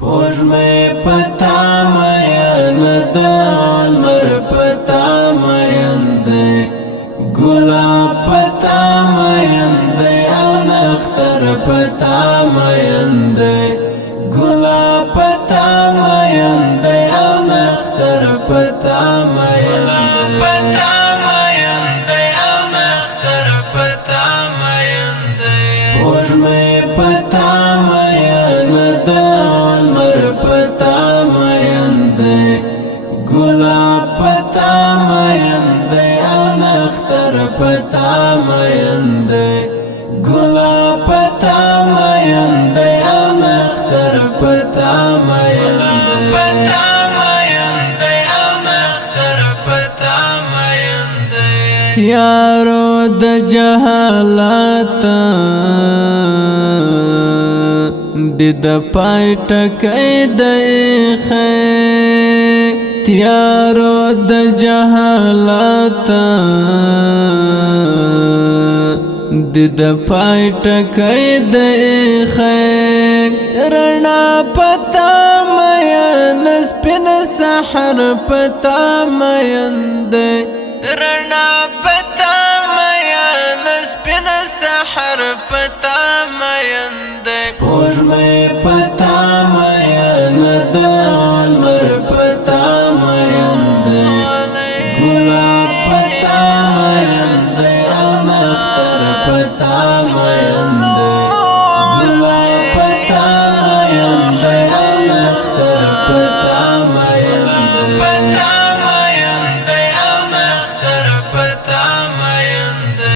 سپوږمۍ پتا مین د لمر پتا مین دی ګلاب پتا مین دی او نختر پتا مین دی ګلاب پتا مین دی او نختر پتا مین دی سپوږمۍ پتا مین د لمر پتا مین دی ګلاب پتا مین دی او نختر پتا مین دی ګلاب پتا مین دی او نختر پتا مین دی یارو د جهالت د پای ټکای دی خیر تیارو د جهالت د پای ټکای دی خیر رڼا پتا مین سپین سحر پتا مین دی رڼا پتا مین سپین سحر پتا مین دی سپوږمۍ پتا مین د لمر پتا مین دی ګلاب پتا مین دی او نختر پتا مین